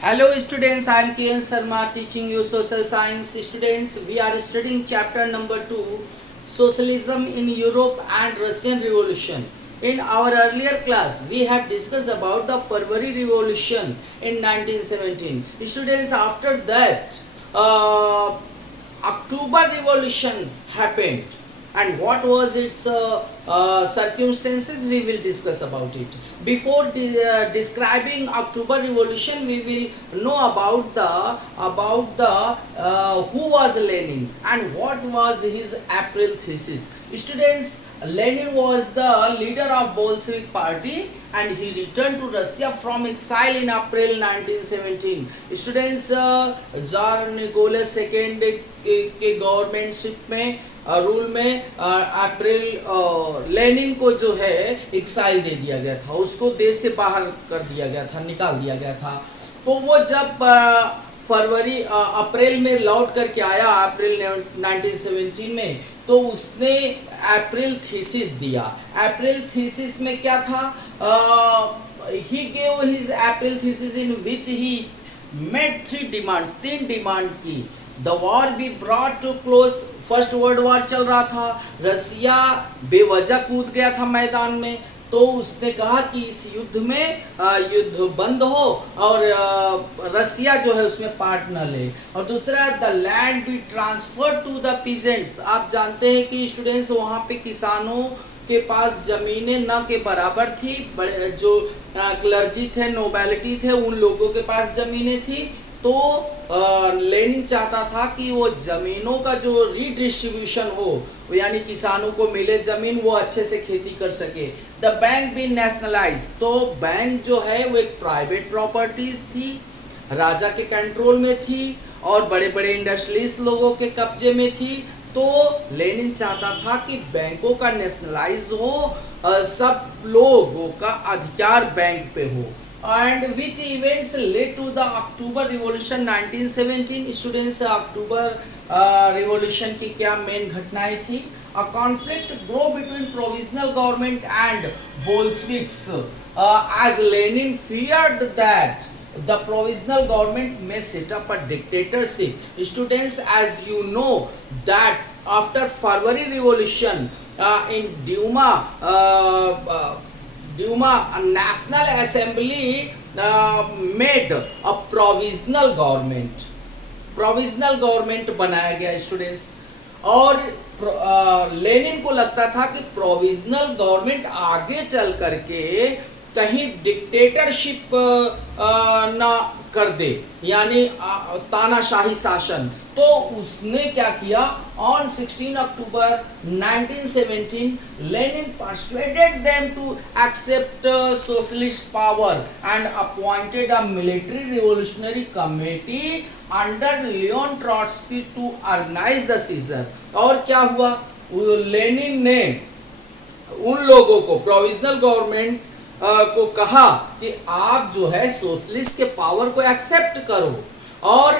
Hello students, I am K.N. Sharma teaching you social science. Students, we are studying chapter number 2, Socialism in Europe and Russian Revolution. In our earlier class, we have discussed about the February Revolution in 1917. Students, after that, October Revolution happened, and what was its circumstances, we will discuss about it. Before describing October Revolution, we will know about the who was Lenin and what was his April thesis. Students, Lenin was the leader of Bolshevik party and he returned to Russia from exile in April 1917. Students, Tsar Nicholas II के गवर्नमेंटशिप में rule में अप्रैल Lenin को जो है exile दे दिया गया था, उसको देश से बाहर कर दिया गया था, निकाल दिया गया था। तो वो जब अप्रैल में लौट करके आया अप्रैल 1917 में, तो उसने अप्रैल थीसिस दिया। अप्रैल थीसिस में क्या था? He gave his April thesis in which he made 3 demands, 3 demand की। The war be brought to close, first world war चल रहा था, रसिया बेवजह कूद गया था मैदान में, तो उसने कहा कि इस युद्ध में युद्ध बंद हो और रसिया जो है उसमें पार्ट न ले। और दूसरा, the land be transfer to the peasants. आप जानते हैं कि स्टूडेंट्स, वहाँ पे किसानों के पास जमीनें न के बराबर थी, बड़े जो क्लर्जी थे, नोबेलिटी थे, उन लोगों के पास जमीनें थी। तो लेनिन चाहता था कि वो जमीनों का जो रीडिस्ट्रीब्यूशन हो, यानी किसानों को मिले जमीन, वो अच्छे से खेती कर सके। द बैंक बी नेशनलाइज, तो बैंक जो है वो एक प्राइवेट प्रॉपर्टीज थी, राजा के कंट्रोल में थी और बड़े बड़े इंडस्ट्रियलिस्ट लोगों के कब्जे में थी। तो लेनिन चाहता था कि बैंकों का नेशनलाइज हो, सब लोगों का अधिकार बैंक पे हो। And which events led to the October Revolution 1917? Students, October revolution की क्या मेन घटनाएं थी? A conflict grew between provisional government and Bolsheviks, as Lenin feared that the provisional government may set up a dictatorship. Students, as you know that after February Revolution, in Duma, a national assembly made a provisional government, provisional government बनाया गया students. और Lenin को लगता था कि provisional government आगे चल करके कहीं डिक्टेटरशिप ना कर दे, यानी तानाशाही शासन। तो उसने क्या किया? On 16 October 1917 Lenin persuaded them to accept socialist power and appointed a military revolutionary committee under Leon Trotsky to organize the seizure। और क्या हुआ? लेनिन ने उन लोगों को, प्रोविजनल गवर्नमेंट को कहा कि आप जो है सोशलिस्ट के पावर को एक्सेप्ट करो। और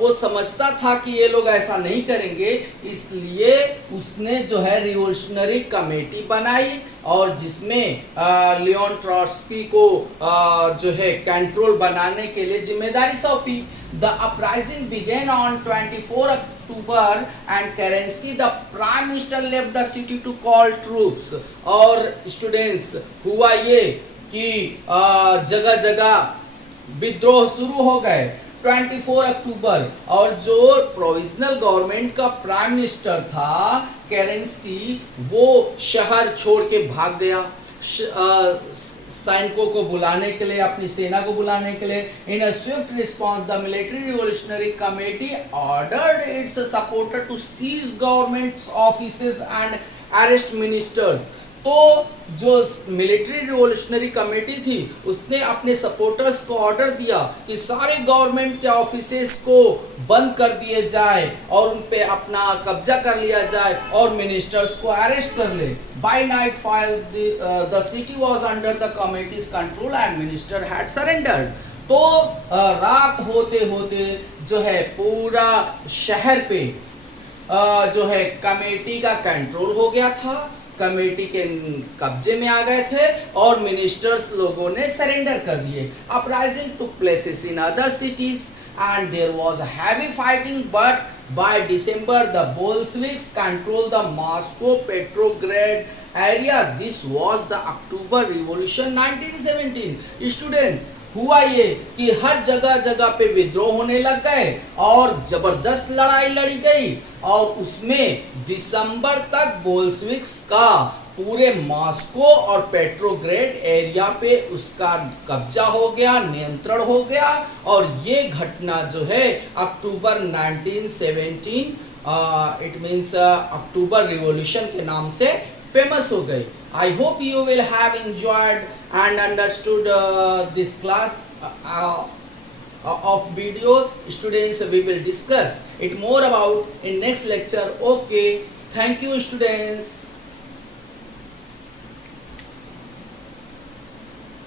वो समझता था कि ये लोग ऐसा नहीं करेंगे, इसलिए उसने जो है रिवोल्यूशनरी कमेटी बनाई और जिसमें लियोन ट्रॉट्स्की को जो है कंट्रोल बनाने के लिए जिम्मेदारी सौंपी। The uprising began on 24 October and Kerensky the prime minister left the city to call troops. और स्टूडेंट्स, हुआ ये कि जगह जगह विद्रोह शुरू हो गए 24 अक्टूबर। और जो प्रोविजनल गवर्नमेंट का प्राइम मिनिस्टर था केरेंस्की, वो शहर छोड़ के भाग गया सैनिकों को बुलाने के लिए, अपनी सेना को बुलाने के लिए। In a swift response the military revolutionary committee ordered its supporter to seize government offices and arrest ministers. तो जो मिलिट्री रिवोल्यूशनरी कमेटी थी, उसने अपने सपोर्टर्स को ऑर्डर दिया कि सारे गवर्नमेंट के ऑफिसेस को बंद कर दिए जाए और उन पे अपना कब्जा कर लिया जाए और मिनिस्टर्स को अरेस्ट कर ले। By night fall the city was under the committee's control and minister had surrendered. तो रात होते होते जो है पूरा शहर पे जो है कमेटी का कंट्रोल हो गया था कमेटी के कब्जे में आ गए थे और मिनिस्टर्स लोगों ने सरेंडर कर दिए। Uprising took places in other cities and there was a heavy fighting, but by December the Bolsheviks controlled the Moscow Petrograd area. This was the October Revolution 1917. Students, हुआ ये कि हर जगह जगह पे विद्रोह होने लग गए और जबरदस्त लड़ाई लड़ी गई और उसमें दिसंबर तक बोल्शेविक्स का पूरे मॉस्को और पेट्रोग्रेड एरिया पे उसका कब्जा हो गया, नियंत्रण हो गया और ये घटना जो है अक्टूबर 1917 इट मीन्स अक्टूबर रिवॉल्यूशन के नाम से फेमस हो गई। I hope you will have enjoyed and understood this class of video. Students, we will discuss it more about in next lecture. Okay, thank you students.